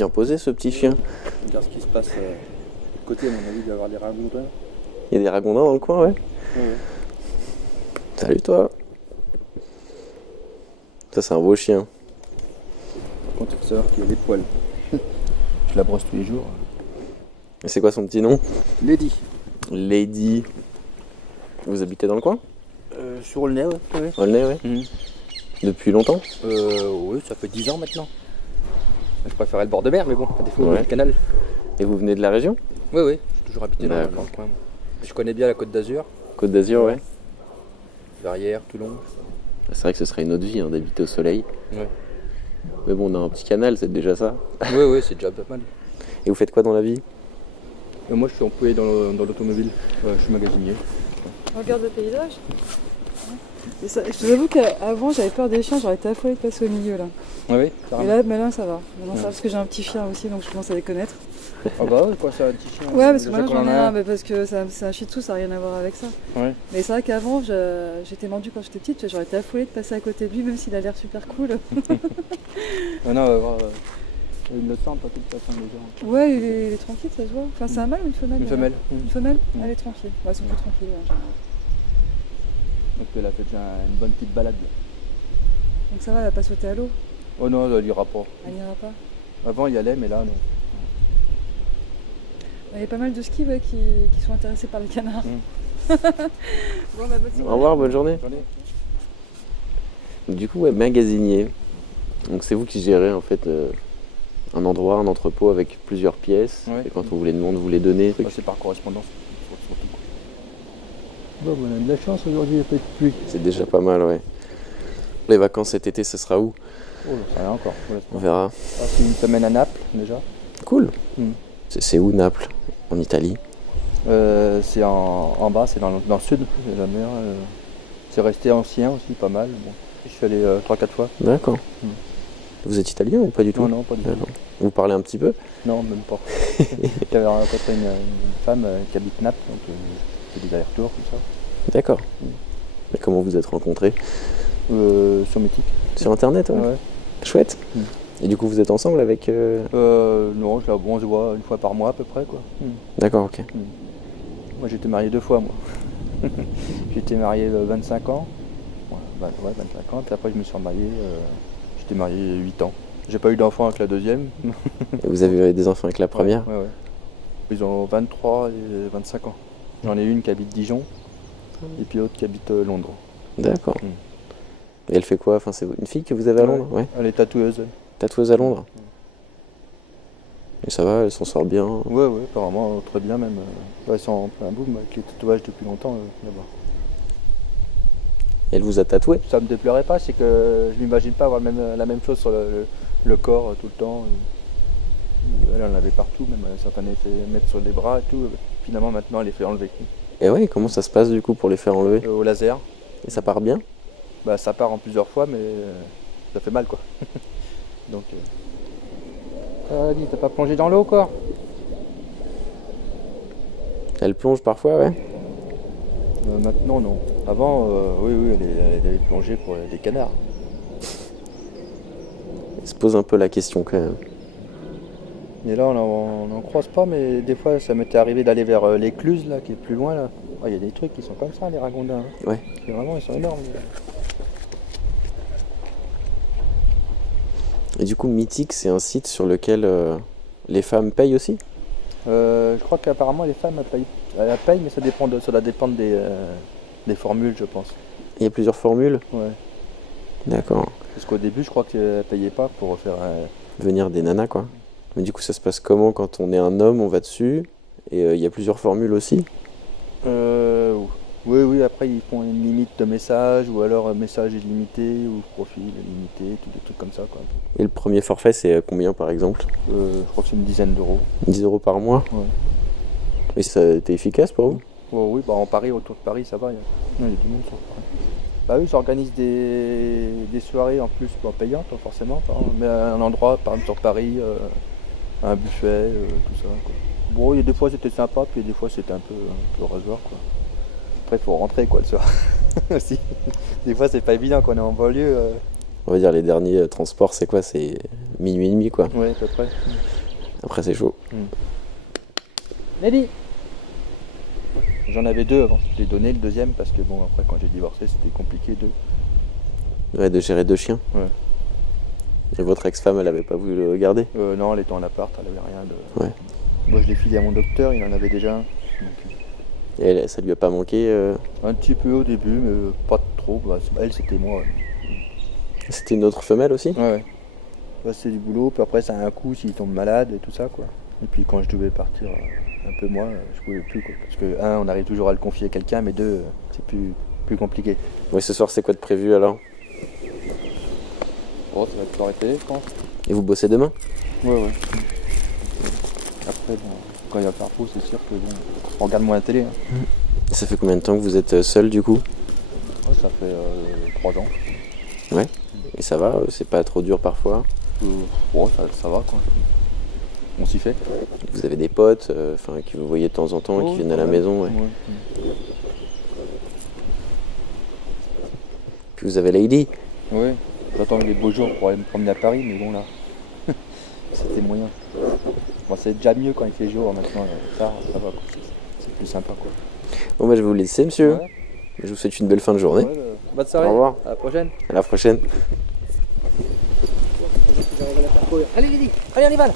bien posé ce petit chien. Regarde ce qui se passe de l'autre côté, à mon avis, il doit y avoir des ragondins. Il y a des ragondins dans le coin, ouais. Ouais. Salut toi. Ça c'est un beau chien. Par contre, il faut savoir qu'il a des poils. Je la brosse tous les jours. Et c'est quoi son petit nom? Lady. Lady. Vous habitez dans le coin? Sur Aulnay, ouais. Aulnay, ouais. Depuis longtemps? Oui, ça fait 10 ans maintenant. Je préférais le bord de mer, mais bon, à défaut, Ouais. le canal. Et vous venez de la région? Oui, j'ai toujours habité dans le coin. Je connais bien la Côte d'Azur, Côte d'Azur, ouais. Verrières, Toulon. C'est vrai que ce serait une autre vie d'habiter au soleil. Ouais. Mais bon, on a un petit canal, c'est déjà ça. Oui, c'est déjà pas mal. Et vous faites quoi dans la vie? Moi, je suis employé dans l'automobile. Je suis magasinier. On regarde le paysage. Et ça, je vous avoue qu'avant j'avais peur des chiens, j'aurais été affolée de passer au milieu là. Ah oui, Et carrément. là, maintenant ça va. Maintenant ça va parce que j'ai un petit chien aussi donc je commence à les connaître. Ah bah ouais, quoi, c'est un petit chien. Ouais, parce que Déjà maintenant qu'on j'en ai en a un, mais parce que c'est un shih tzu, ça n'a rien à voir avec ça. Ouais. Mais c'est vrai qu'avant j'étais mordue quand j'étais petite, j'aurais été affolée de passer à côté de lui même s'il a l'air super cool. Ah non, on va voir. Il le sent pas toute façon déjà. Ouais, il est tranquille, ça se voit. Enfin, c'est un mâle ou une femelle? Une femelle. Une femelle? Mm. Elle est tranquille. Ouais, elles sont plus tranquilles en général. Donc elle a fait déjà une bonne petite balade. Donc ça va, elle va pas sauter à l'eau, Oh non, elle ira pas. elle n'ira pas. Avant il y allait, mais là non. Il y a pas mal de skis ouais, qui sont intéressés par les canards. Mm. Bon, bah, bonne Au revoir, bonne journée. Attendez. Du coup, ouais, magasinier. Donc c'est vous qui gérez en fait un endroit, un entrepôt avec plusieurs pièces. Ouais. Et quand on vous les demande, vous les donnez. Ouais, c'est par correspondance. Surtout. Bon, on a de la chance aujourd'hui, il n'y a pas de pluie. C'est déjà pas mal, ouais. Les vacances cet été, ce sera où? Oh, ça va encore. On verra. C'est une semaine à Naples déjà. Cool. Mm. C'est où Naples? En Italie? C'est en bas, c'est dans le sud, c'est la mer. C'est resté ancien aussi, pas mal. Bon. Je suis allé 3-4 fois. D'accord. Mm. Vous êtes italien ou pas du tout? Non, pas du tout. D'accord. Vous parlez un petit peu? Non, même pas. J'avais rencontré une femme qui habite Naples, donc je fais des allers-retours, tout ça. D'accord. Et comment vous êtes rencontrés? Sur Mythique. Sur internet, ouais. Ouais. Chouette. Mm. Et du coup, vous êtes ensemble avec... Non, on se voit une fois par mois à peu près, quoi. D'accord, ok. Moi, j'étais marié 2 fois, moi. J'étais marié 25 ans. Ouais, 25 ans. Puis après, je me suis remarié. J'étais marié 8 ans. J'ai pas eu d'enfant avec la deuxième. Et vous avez des enfants avec la première? Ouais. Ils ont 23 et 25 ans. J'en ai une qui habite Dijon. Et puis l'autre qui habite Londres. D'accord. Mm. Et elle fait quoi? Enfin, c'est une fille que vous avez à Londres? Ouais. Elle est tatoueuse. Tatoueuse à Londres? Et ça va, elle s'en sort bien? Ouais, apparemment très bien même. Elles sont en plein boom avec les tatouages depuis longtemps là-bas. Elle vous a tatoué? Ça me déplairait pas, c'est que je m'imagine pas avoir la même chose sur le corps tout le temps. Elle en avait partout, même certaines elle fait mettre sur les bras et tout. Finalement maintenant elle les fait enlever. Et ouais, comment ça se passe du coup pour les faire enlever? Au laser. Et ça part bien? Bah ça part en plusieurs fois mais ça fait mal quoi. Donc dis, t'as pas plongé dans l'eau quoi? Elle plonge parfois, ouais? Maintenant non. Avant oui elle avait plongé pour les canards. Elle se pose un peu la question quand même. Et là on n'en croise pas mais des fois ça m'était arrivé d'aller vers l'écluse là qui est plus loin là. Il y a des trucs qui sont comme ça les ragondins. Hein. Ouais. Et vraiment ils sont énormes. Et du coup, Mythique, c'est un site sur lequel les femmes payent aussi? Je crois qu'apparemment les femmes elles payent mais ça va dépendre des formules je pense. Il y a plusieurs formules? Ouais. D'accord. Parce qu'au début je crois qu'elles ne payaient pas pour faire Venir des nanas, quoi. Mais du coup, ça se passe comment quand on est un homme, on va dessus? Et il y a plusieurs formules aussi? Oui, après ils font une limite de messages ou alors message illimité ou profil illimité, tout des trucs comme ça quoi. Et le premier forfait, c'est combien par exemple? Je crois que c'est une dizaine d'euros. 10 € par mois? Ouais. Et ça a été efficace pour vous? Oui, en Paris, autour de Paris, ça va. Il y a du monde sur Paris. Bah oui, j'organise des soirées en plus payantes forcément, mais à un endroit, par exemple sur Paris, un buffet, tout ça. Quoi. Bon, il y a des fois c'était sympa, puis des fois c'était un peu rasoir. Quoi. Après, il faut rentrer quoi le soir. Aussi. Des fois, c'est pas évident quand on est en banlieue. On va dire les derniers transports, c'est quoi? C'est minuit et demi, quoi. Oui, à peu près. Après, c'est chaud. Nelly. J'en avais 2 avant. Je l'ai donné le deuxième parce que bon, après quand j'ai divorcé, c'était compliqué Ouais, de gérer 2 chiens. Ouais. Et votre ex-femme, elle avait pas voulu le garder? Non, elle était en appart, elle avait rien de. Ouais. Moi, je l'ai filé à mon docteur, il en avait déjà un. Donc, Et elle, ça lui a pas manqué un petit peu au début, mais pas trop. Bah, elle, c'était moi. C'était une autre femelle aussi? Ouais. Bah, c'est du boulot, puis après, ça a un coup s'il tombe malade et tout ça, quoi. Et puis quand je devais partir un peu moi, je pouvais plus, quoi. Parce que, on arrive toujours à le confier à quelqu'un, mais 2, c'est plus compliqué. Oui, ce soir, c'est quoi de prévu alors? Oh, ça va être soirée télé, je pense. Et vous bossez demain? Ouais. Après, bon, quand il va faire beau, c'est sûr que bon, on regarde moins la télé. Hein. Ça fait combien de temps que vous êtes seul du coup? Oh, ça fait 3 ans. Ouais. Et ça va? C'est pas trop dur parfois? Ça va, quoi. On s'y fait. Vous avez des potes qui vous voyez de temps en temps, qui viennent à la maison, ouais. Puis vous avez Lady. Oui, j'attends les beaux jours pour aller me promener à Paris, mais bon là, c'était moyen. Bon, c'est déjà mieux quand il fait jour maintenant, ça va, quoi. C'est plus sympa, quoi. Bon bah je vais vous laisser, monsieur. Ouais. Je vous souhaite une belle fin de journée. Bonne soirée. Au revoir. À la prochaine. À la prochaine. Allez, Lily, allez, on y va là.